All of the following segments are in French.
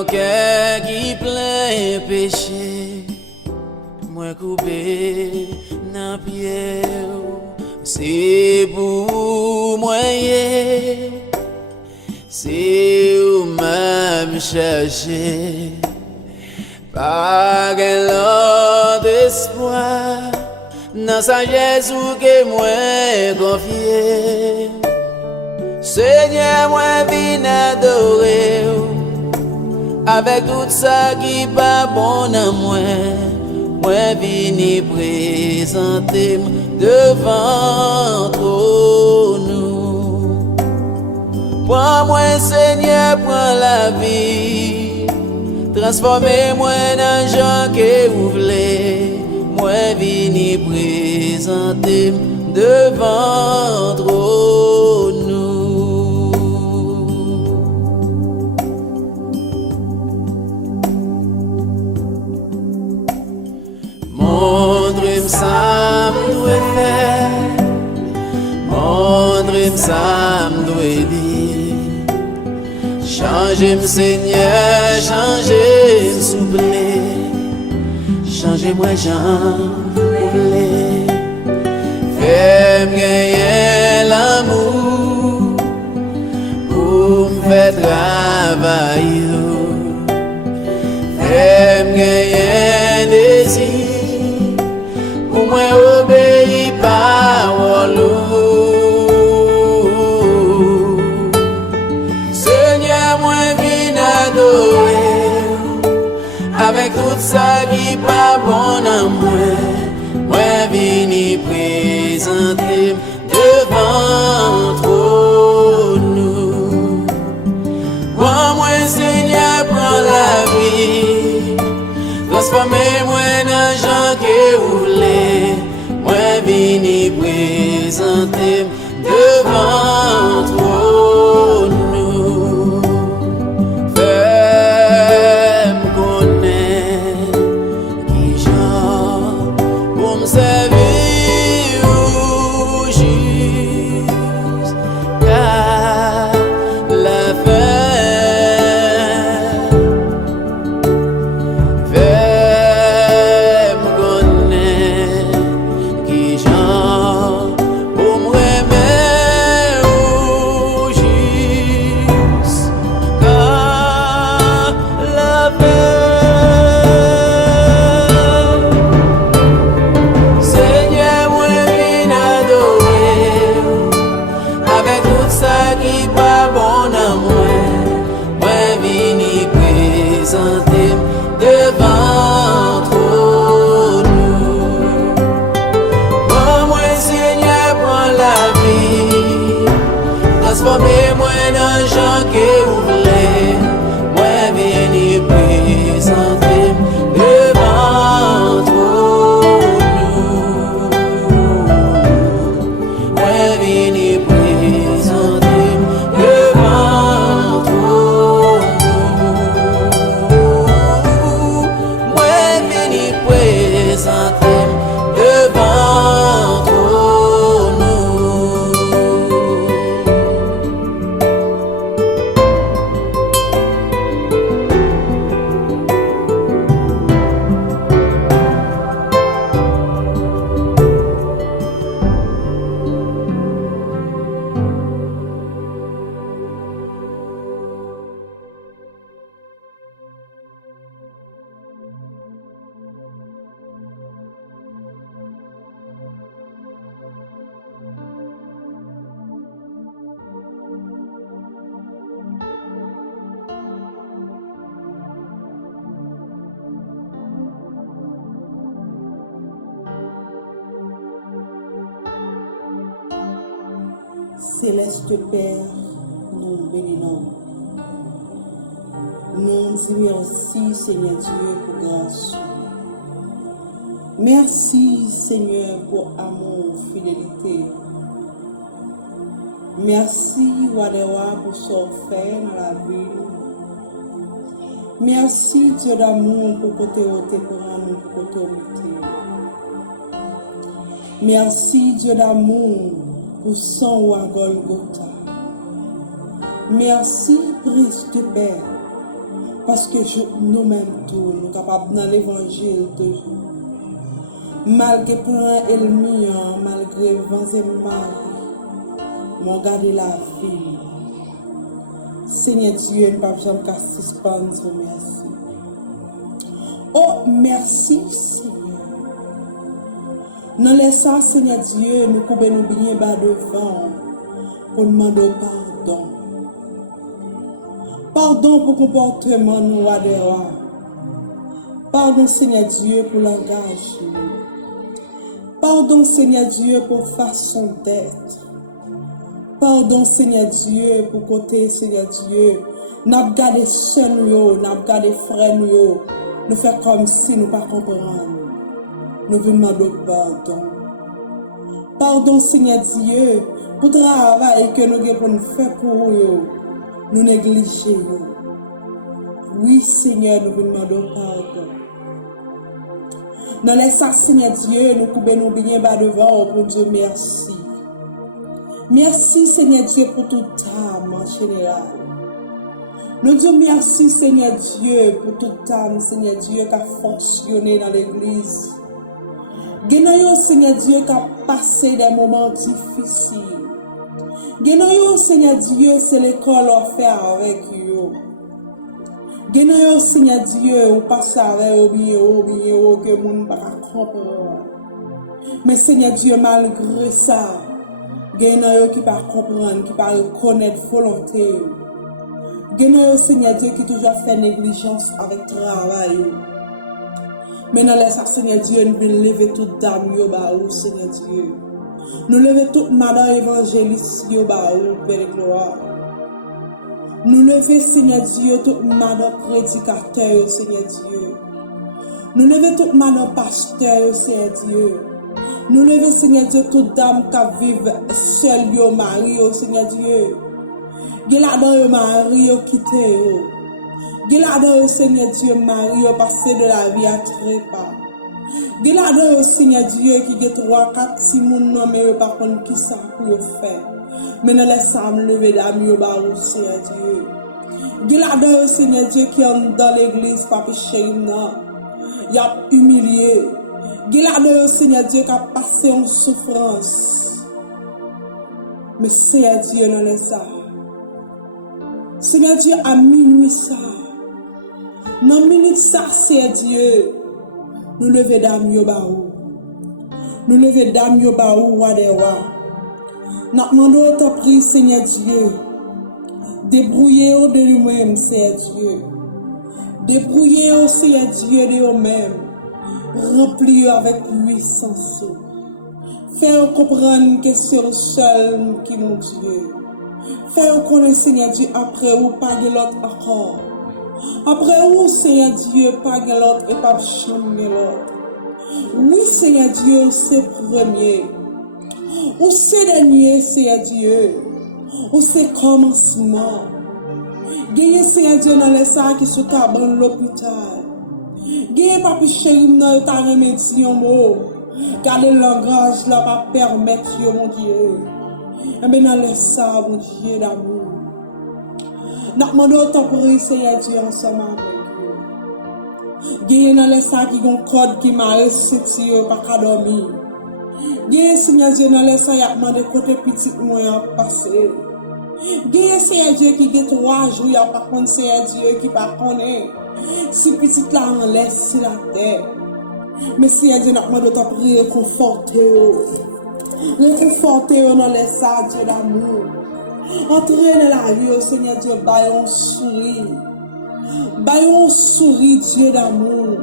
un cœur qui plein péché, moi coupé dans pied, c'est pour moi, c'est où même chercher, pas l'autre espoir, dans sa Jésus que moi confié. Seigneur, moi viens adorer avec tout ça qui pas bon à moi. Moi viens présenter devant nous. Prends-moi, Seigneur, prends la vie. Transformez-moi dans gens que vous voulez. Moi viens présenter devant nous. Mon dream ça me doit faire, mon dream ça me doit dire. Changez-moi Seigneur, changez-moi s'il vous plaît. Changez-moi Jean, vous voulez. Fais-moi gagner l'amour pour me faire travailler. Fais-moi gagner désir pour moi obéir parole. Seigneur, moi viens adorer avec tout ça qui pas bon à moi. Moi viens présenter devant nous. Moi Seigneur, prends la vie. Transformez-moi dans gens que vous voulez. Moi viens présenter devant nous. Fais-moi connaître qui j'en pour me servir jusqu'à la fin. Devant nous. Moi Seigneur, prends la vie. Transformez-moi dans gens que vous voulez. Moi viens présenter devant nous. Moi viens présenter devant nous. Devant nous. Céleste Père, nous bénissons. Nous disons merci, Seigneur Dieu, pour grâce. Merci, Seigneur, pour amour, fidélité. Merci, Wadewa, pour son fait dans la vie. Merci, Dieu d'amour, pour côté ôté pour nous, pour côté ôté. Merci, Dieu d'amour, pour sang ou à Golgotha. Merci, Christ de Père, Parce que nous-mêmes tous, nous sommes capables dans l'évangile toujours. Malgré plein ennemis, malgré vents et marées, m'ont gardé la vie. Seigneur Dieu, nous ne pouvons pas suspendre, merci. Oh, merci Seigneur. Nous laissons, Seigneur Dieu, nous pouvons nous bien bas devant pour demander pardon. Pardon pour le comportement nous adhérons. Pardon, Seigneur Dieu, pour langage. Pardon, Seigneur Dieu, pour façon d'être. Pardon, Seigneur Dieu, pour côté, Seigneur Dieu. Nous gardé seul, nous gardé frère, nous faisons comme si nous ne comprenons. Nous demandons pardon. Pardon, Seigneur Dieu, pour le travail que nous avons fait pour vous. Nous négligeons. Oui, Seigneur, nous demandons pardon. Dans les sacs, Seigneur Dieu, nous pouvons nous bien bas devant pour Dieu merci. Merci, Seigneur Dieu, pour toute âme en général. Nous disons merci, Seigneur Dieu, pour toute âme, Seigneur Dieu, qui a fonctionné dans l'église. Guénayo, Seigneur Dieu, qui a passé des moments difficiles. Guénayo, Seigneur Dieu, c'est l'école offerte avec vous. Guénayo, Seigneur Dieu, on passe avec vous, que vous ne pouvez pas comprendre. Mais Seigneur Dieu, malgré ça, Guénayo qui ne peut pas comprendre, qui ne peut pas reconnaître volonté. Guénayo, Seigneur Dieu, qui toujours fait négligence avec le travail. Maintenant, laisse Seigneur Dieu, nous lever toute dame, Seigneur Dieu. Nous lever toute madame évangéliste, Père de gloire. Nous lever, Seigneur Dieu, toute madame prédicateur, Seigneur Dieu. Nous lever toute madame pasteur, Seigneur Dieu. Nous lever, Seigneur Dieu, toute dame qui vivent seule, yo mari, Seigneur Dieu. Gélada yo mari, yo quitté, yo. Gélada yo, Seigneur Dieu, mari, yo passé de la vie à trépas. Gélada yo, Seigneur Dieu, qui a 3-4 si moun non, mais yo par contre qui ça pour yo faire. Maintenant, laisse-moi lever d'âme, yo barou, Seigneur Dieu. Gélada yo, Seigneur Dieu, qui est dans l'église, pas péché, non. Y a humilié. Gélada yo, Seigneur Dieu, qui a passé en souffrance. Mais Seigneur Dieu, non laisse ça. Seigneur Dieu, à minuit ça. Dans minute ça, Seigneur Dieu. Nous lever d'âme yo baou. Nous lever d'âme yo baou wadewa. Nous demandons ta prière, Seigneur Dieu. Débrouillez-vous de nous-mêmes, Seigneur Dieu. Débrouillez-vous, Seigneur Dieu, de vous-mêmes. Remplis-vous avec puissance. Faites-vous comprendre que c'est le seul qui est mon Dieu. Faites-vous connaître, Seigneur Dieu, après vous, pas de l'autre encore. Après vous, Seigneur Dieu, pas de l'autre et pas de changer l'autre. Oui, Seigneur Dieu, c'est premier. Ou c'est dernier, Seigneur Dieu. Ou c'est commencement. Gagnez, Seigneur Dieu, dans les sacs qui sont dans l'hôpital. Gagnez, papi chéri, dans ta remédiation, car le langage là pas permettre, mon Dieu. Et bien, dans les sacs, mon Dieu d'amour. Nous demandons ta prière, Seigneur Dieu, ensemble avec vous. Gagnez dans les sacs qui ont un code qui m'a récité, pas qu'à dormir. Gagnez, Seigneur Dieu, dans les sacs qui ont demandé côté petit moyen passer. Gagnez, Seigneur Dieu, qui a 3 jours, il n'y a pas contre Seigneur Dieu qui pas connaît. Si petit là en laisse sur la terre. Mais Seigneur Dieu, nous demandons ta prière, réconfortez-vous. Réconfortez-vous dans les sacs, Dieu d'amour. Entrez dans la vie, Seigneur Dieu, baillons sourire. Baillons sourire, Dieu d'amour.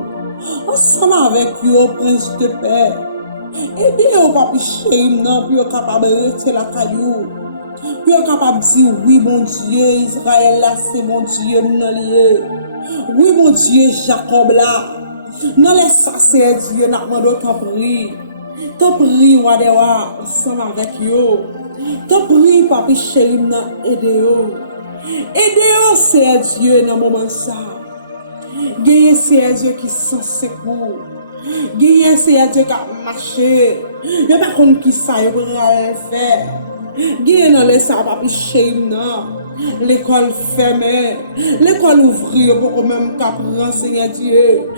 Ensemble avec vous, Prince de paix. Aidez-vous, papi chéri, non, puis vous capable de rester la caillou. Puis vous capable de dire, oui, mon Dieu, Israël là, c'est mon Dieu, non lié. Oui, mon Dieu, Jacob là. Non, laisse ça, c'est Dieu, n'a pas d'autre prière. T'en prie, Wadewa, ensemble avec vous. T'en prie, papi chéri, aidez-vous. Aidez-vous, c'est Dieu, dans le moment ça. Gagnez, c'est Dieu qui s'en secours. Gagnez, c'est Dieu qui a marché. Il n'y a pas contre qui ça, il va faire. Gagnez, dans les ça, papi chéri, l'école fermée, l'école ouvrie pour même qu'apprendre, Seigneur Dieu,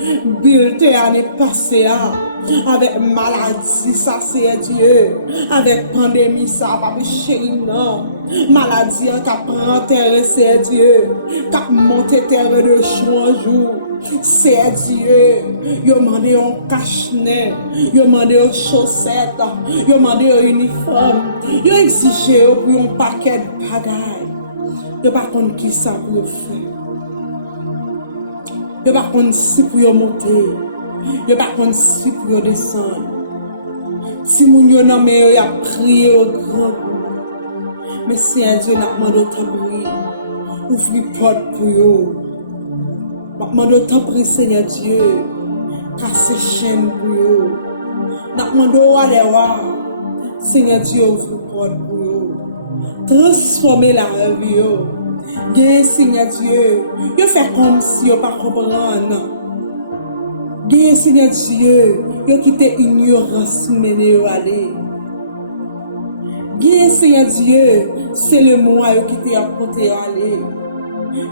bilte année passée, avec maladie, ça, Seigneur Dieu, avec pandémie, ça, papi chéri, non, maladie, qui prend terre, Seigneur Dieu, qui monte terre de jour en jour. C'est Dieu, yo mandé un cache-nez, yo mandé un chaussette, yo mandé un uniforme, yo exigé pour un paquet de bagailles. Yo pas contre qui ça pour faire. Yo pas contre si pour monter, yo pas contre si pour descendre. Si moun yo nan mais yo a prié au grand coup. Mais c'est Dieu n'a demandé ta prière. Ouvrir porte pour yo. N'a demandé ta prière Seigneur Dieu. Casser chaîne pour yo. N'a demandé wa Seigneur Dieu ouvre porte pour yo. Transformer la vie yo. Gagner Seigneur Dieu. Yo fait comme si yo pas comprendre. Gagner Seigneur Dieu. Yo quitter ignorance mener yo aller. Gagner Seigneur Dieu. C'est le moi yo quitter à côté aller.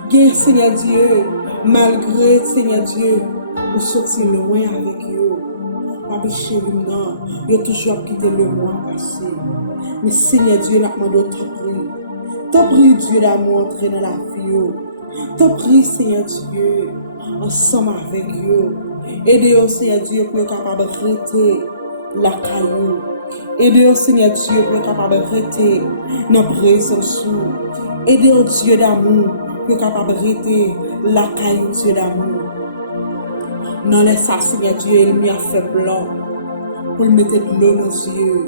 Gagner Seigneur Dieu. Malgré Seigneur Dieu. Vous sortir loin avec yo. Papi chéri non. Yo toujours quitter le moi passé. Mais Seigneur Dieu n'a demandé ta prière. Ta prière Dieu d'amour entrer dans la vie yo. Ta prière Seigneur Dieu. Ensemble avec yo. Aidez-vous Seigneur Dieu pour être capable de rester la caillou. Aidez-vous Seigneur Dieu pour être capable de rester dans la présence. Aidez-vous Dieu d'amour pour être capable de rester la caillou Dieu d'amour. Non laisse ça Seigneur Dieu, il m'y a fait blanc pour le mettre de l'eau dans les yeux.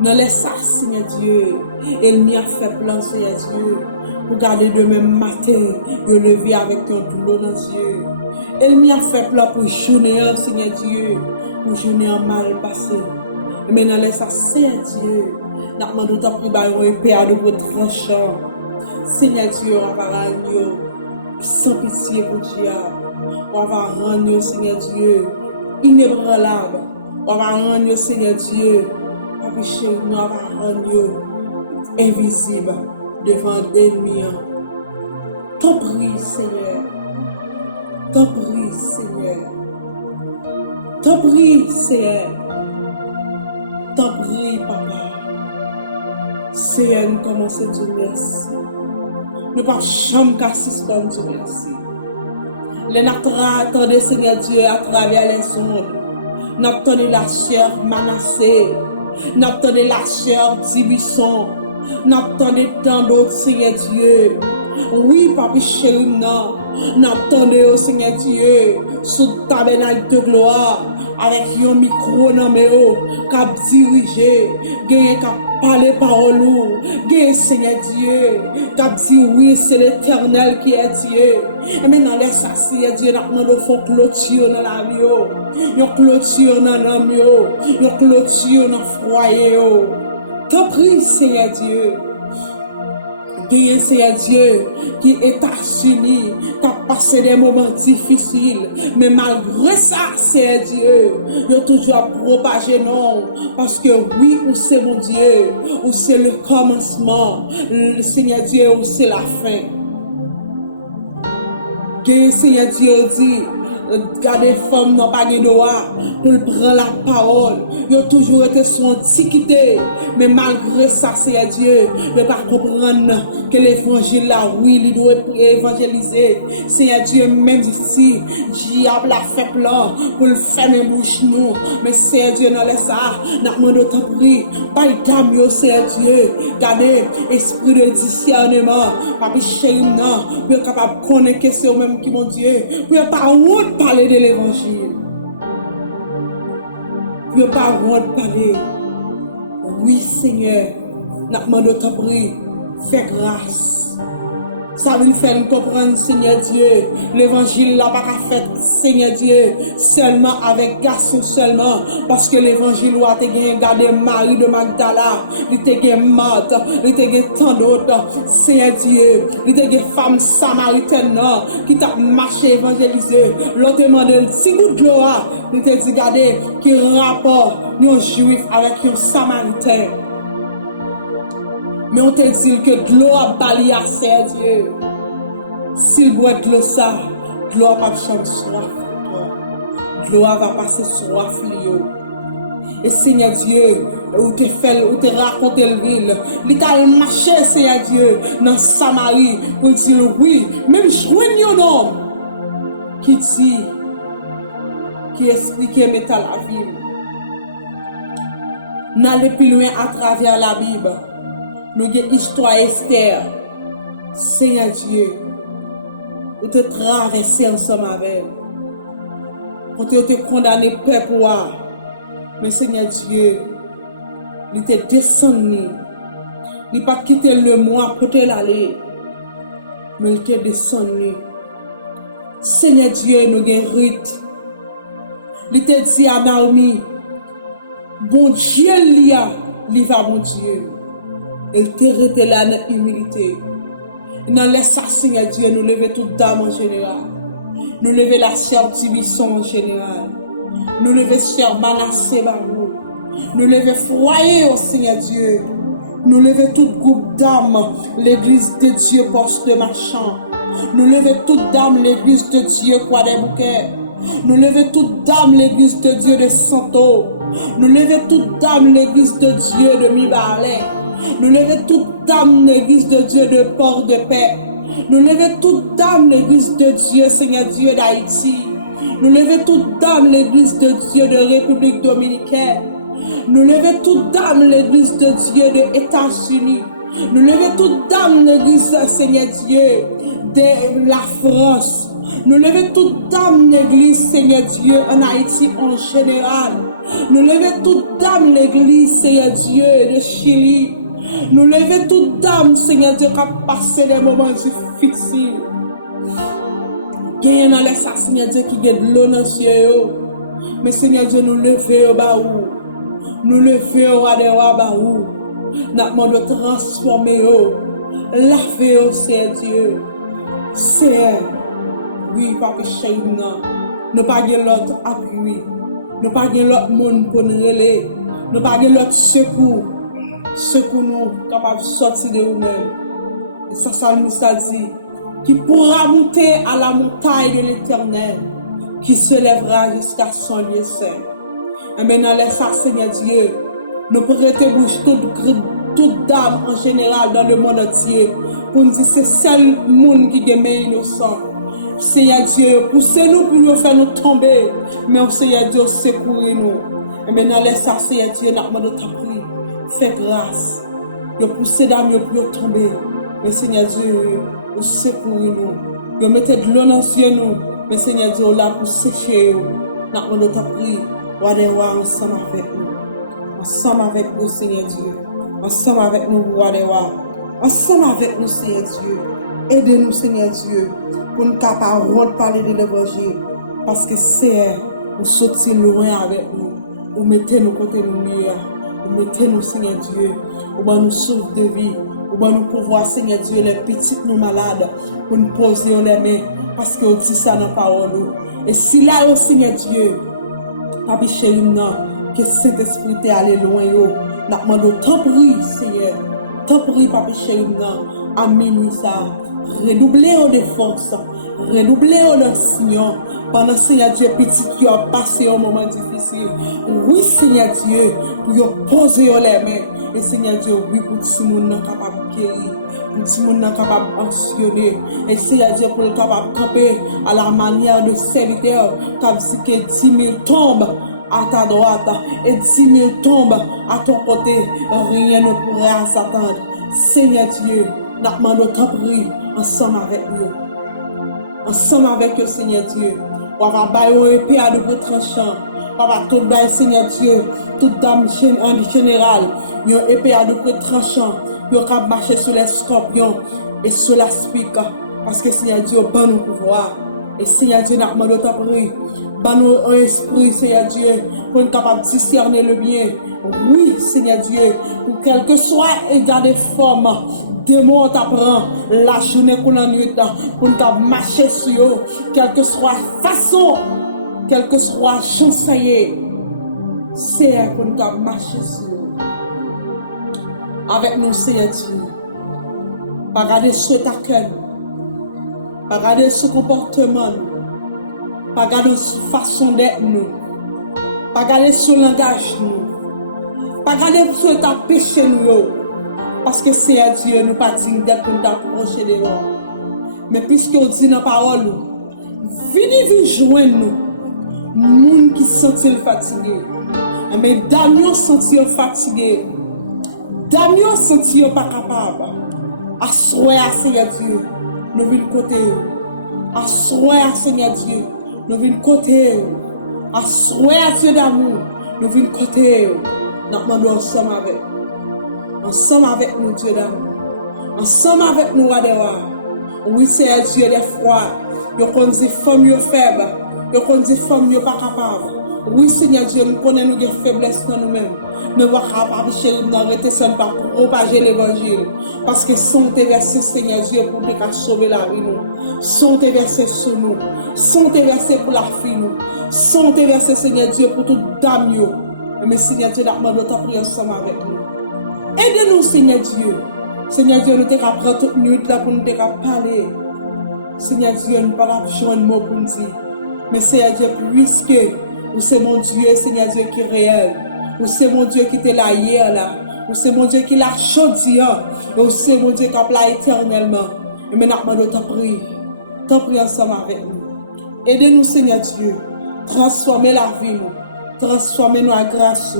Non laisse ça Seigneur Dieu, il m'y a fait blanc Seigneur Dieu pour garder demain matin de lever avec un l'eau dans les yeux. Elle m'y a fait blanc pour journée Seigneur Dieu, pour journée en mal passé. Mais non laisse ça Seigneur Dieu, n'a demandé ta prière un père de votre tranchant. Seigneur Dieu, on va rendre sans pitié pour Dieu. On va rendre Seigneur Dieu inébranlable. On va rendre Seigneur Dieu, Papi chéri, on va rendre invisible devant l'ennemi. T'en prie Seigneur. T'en prie Seigneur. T'en prie Seigneur. T'en prie Papa. Seigneur, nous commençons à dire merci. Nous pas jamais qu'à suspendre Dieu merci. Les attendez Seigneur Dieu à travers les ondes. N'attendez la chair Manassé. N'attendez la chair Tibisson. N'attendez tant d'autres Seigneur Dieu. Oui, Papi chéri, non. N'attendez au Seigneur Dieu sous tabernacle de gloire avec un micro dans mes hauts, cap diriger, gagner cap parler parole ou, gagner Seigneur Dieu, cap dire oui, c'est l'Éternel qui est Dieu. Et maintenant laisse ça Seigneur Dieu, n'a demandé faut clôture dans la vie, yon clôture dans l'âme, yon clôture dans le foyer. T'en prie Seigneur Dieu. Gagner Seigneur Dieu qui est États-Unis, qui a passé des moments difficiles, mais malgré ça, Seigneur Dieu, il a toujours propagé non, parce que oui, ou c'est mon Dieu, ou c'est le commencement, le Seigneur Dieu, ou c'est la fin. Gagner Seigneur Dieu dit, garder femmes n'ont pas de droit pour prendre la parole. Ils ont toujours été sur antiquité. Mais malgré ça, Seigneur Dieu, ne pas comprendre que l'évangile là, oui, il doit être évangélisé. Seigneur Dieu, même ici, diable a fait plan pour le fermer bouche nous. Mais Seigneur Dieu, non laisse ça. N'a demandé ta prière. Pas d'âme, Seigneur Dieu. Gardez esprit de discernement. Papi chéri, non. Pour être capable de connaître que c'est eux-mêmes qui mon Dieu. Pour ne pas honte parler de l'évangile. Pour ne pas honte parler. Oui, Seigneur, n'a demandé ta prière. Fais grâce. Ça veut faire nous comprendre, Seigneur Dieu, l'évangile n'a pas fait, Seigneur Dieu, seulement avec garçon seulement, parce que l'évangile a été gardé Marie de Magdala, il était gagné Marthe, il était gagné tant d'autres, Seigneur Dieu, il était gagné femme samaritaine qui t'a marché évangélisé, l'autre demandé si goût de gloire, il était dit gardé qui rapport un juif avec un samaritain. Mais on te dit que de l'eau a bali assez, Dieu. S'il boit de l'eau ça, de l'eau va pas changer soif pour toi. De l'eau va passer soif, Lio. Et Seigneur Dieu, ou te raconté le ville, il t'a marché, Seigneur Dieu, dans Samarie, pour dire oui, même joigne un homme qui dit, qui explique métal la vie. N'allez plus loin à travers la Bible. Nous avons l'histoire Esther. Seigneur Dieu, vous te traversé ensemble avec. Quand tu te condamné peuple, mais Seigneur Dieu, il te descendu. Il n'a pas quitté le mois pour te l'aller, mais il te descendu. Seigneur Dieu, nous avons Ruth. Il te dit à Naomi, bon Dieu, il va bon Dieu. Il te rete là dans l'humilité. Dans laisse ça, Seigneur Dieu, nous lever toute dame en général. Nous lever la sœur Tibisson en général. Nous lever sœur Manassé Barou. Nous lever foyer au Seigneur Dieu. Nous lever tout groupe d'âmes, l'église de Dieu poste de Marchand. Nous lever toute dame, l'église de Dieu Croix des Bouquets. Nous lever toute dame, l'église de Dieu de Santo. Nous lever toute dame, l'église de Dieu de Mibarlet. Nous lever toute dame, l'église de Dieu de Port-de-Paix. Nous lever toute dame, l'église de Dieu, Seigneur Dieu d'Haïti. Nous lever toute dame, l'église de Dieu de République Dominicaine. Nous lever toute dame, l'église de Dieu de États-Unis. Nous lever toute dame, l'église, Seigneur Dieu, de la France. Nous lever toute dame, l'église, Seigneur Dieu, en Haïti en général. Nous lever toute dame, l'église, Seigneur Dieu, de Chili. Nous lever toute dame, Seigneur Dieu, qui a passé des moments difficiles. Il y a dans les Seigneur Dieu, qui a de l'eau dans les yeux. Mais Seigneur Dieu, nous lever au baou. Nous lever au roi des rois baou. Nous demandons de transformer, laver, Seigneur Dieu. C'est, oui, Papa Chéri, nous pas de l'autre appui. Nous pas de l'autre monde pour nous relayer. Nous pas de l'autre secours. Secours nous capables de sortir de nous-mêmes. Et ça nous a dit, qui pourra monter à la montagne de l'Éternel, qui se lèvera jusqu'à son lieu saint. Et maintenant, laisse ça, Seigneur Dieu, nous prêter bouche toute dame en général dans le monde entier, pour nous dire c'est seul monde qui est innocent. Seigneur Dieu, poussez-nous pour nous faire nous tomber, mais Seigneur Dieu, secourez-nous. Et maintenant, laisse ça, Seigneur Dieu, nous demandons ta prière. Fais grâce. Vous poussez d'âme pour tomber. Mais Seigneur Dieu, vous secourez-nous. Vous mettez de l'eau dans les yeux, mais Seigneur Dieu, là pour sécher. Nous demandons ta prière. Roi des rois, ensemble avec nous. Ensemble avec nous, Seigneur Dieu. Ensemble avec nous, Roi des rois. Ensemble avec nous, Seigneur Dieu. Aidez-nous, Seigneur Dieu, pour nous capables de parler de l'évangile. Parce que c'est vous sortir loin avec nous. Vous mettez nos côtés lumière. Vous mettez-nous, Seigneur Dieu, ou nous sauve de vie, ou nous pouvoir, Seigneur Dieu, les petites nous malades, pour nous poser les mains, parce que vous dites ça dans la parole. Et si là, oh Seigneur Dieu, Papi Chéri, que Saint-Esprit est allé loin, nous demandons, t'en prie, Seigneur, t'en prie, Papi Chéri, à minuit ça, redoublez de force, redoublez de signon. Pendant Seigneur Dieu, petit qui a passé un moment difficile. Oui, Seigneur Dieu, pour poser les mains. Et Seigneur Dieu, oui, pour tout le monde capable de guérir. Pour tout le monde capable d'enseigner. Et Seigneur Dieu, pour le capable de camper à la manière de serviteur, comme si que 10 000 tombent à ta droite et 10 000 tombent à ton côté. Rien ne pourra s'attendre. Seigneur Dieu, nous demandons ta prière ensemble avec nous. Ensemble avec le Seigneur Dieu. On va bailler épée à double tranchant. On va tout bailler, Seigneur Dieu, toute dame en général, une épée à double tranchant. Ils vont marcher sur les scorpions et sur la spique. Parce que Seigneur Dieu, ban nous pouvoir. Et Seigneur Dieu, nous demandons ta prière. Ban nous un esprit, Seigneur Dieu, pour être capable de discerner le bien. Oui, Seigneur Dieu, pour quel que soit état de forme, démon t'apprend la journée pour la nuit, pour nous marcher sur eux, quelle que soit façon, quelle que soit chanceyer, c'est pour nous marcher sur eux. avec nous, Seigneur Dieu. Pas garder ce taquin, pas garder ce comportement, pas garder ce façon d'être nous, pas garder ce langage nous, pas garder ce ta péché nous, parce que Seigneur Dieu nous pas dignes d'être pour nous approcher de nous. Mais puisque on dit dans la parole, venez joindre nous, monde qui sentent fatigué, mais Damien sentit fatigué, Damien sentit pas capable. Assoyez, Seigneur Dieu, nous venons côté. Assoyez, Seigneur Dieu, nous venons côté. Assoyez, Dieu d'amour, nous venons côté. Nous demandons ensemble avec nous, Dieu d'amour. Ensemble avec nous, Wadewa. Oui, Seigneur Dieu, des fois, nous connaissons des femmes faibles, nous connaissons des femmes pas capables. Oui, Seigneur Dieu, nous connaissons des faiblesses dans nous-mêmes. Nous ne sommes pas capables de nous arrêter sans pas propager l'évangile. Parce que sont tes versets, Seigneur Dieu, pour te sauver la vie, nous. Sont tes versets sur nous. Sont tes versets pour la fille, nous. Sont tes versets, Seigneur Dieu, pour toute dame, nous. Mais Seigneur Dieu, nous demandons ta prière ensemble avec nous. Aidez-nous, Seigneur Dieu. Seigneur Dieu, nous t'avons pris toute nuit là pour nous parler. Seigneur Dieu, nous ne pas besoin de mots pour nous dire. Mais Seigneur Dieu, puisque vous c'est mon Dieu, Seigneur Dieu, qui est réel. Ou c'est mon Dieu qui était là hier, là. Ou c'est mon Dieu qui l'a chaudi, ou c'est mon Dieu qui a là éternellement. Et maintenant, t'en prie ensemble avec nous. Aidez-nous, Seigneur Dieu, transformer la vie, nous. Transformer nos grâce.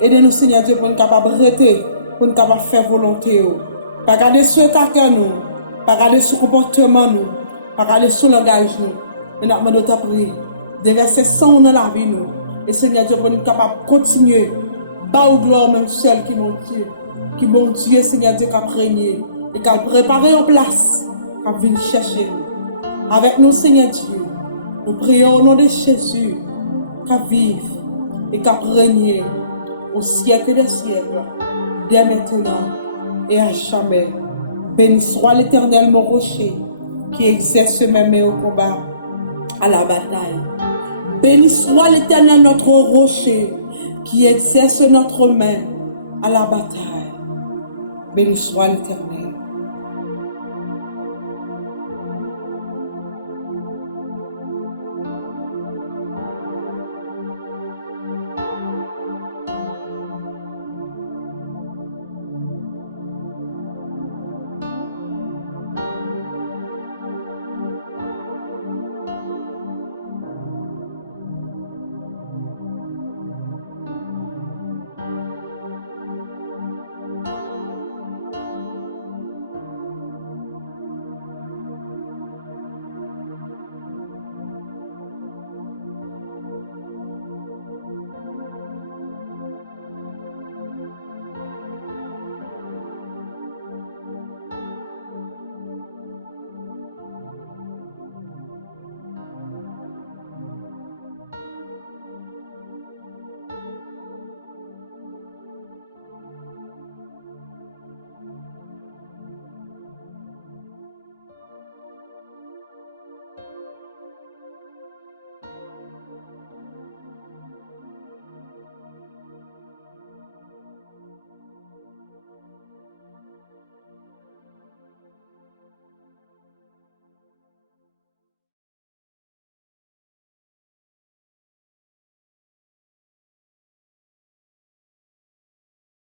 Aidez-nous, Seigneur Dieu, pour nous capables de rester, pour nous capables de faire volonté. Pas garder ce taquin, nous. Pas garder ce comportement, nous. Pas garder ce langage, nous. Maintenant, t'en prie. Déverser sang dans la vie, nous. Et Seigneur Dieu, pour nous capables de continuer, bas ou gloire même seul qui mon Dieu, Seigneur Dieu, qui a régné, et qui a préparé en place, qui a venu chercher nous. Avec nous, Seigneur Dieu, nous prions au nom de Jésus, qui vive et qui a régné au siècle des siècles, dès maintenant et à jamais. Béni soit l'Éternel, mon rocher, qui exerce même au combat, à la bataille. Béni soit l'Éternel, notre rocher, qui exerce notre main à la bataille. Béni soit l'Éternel.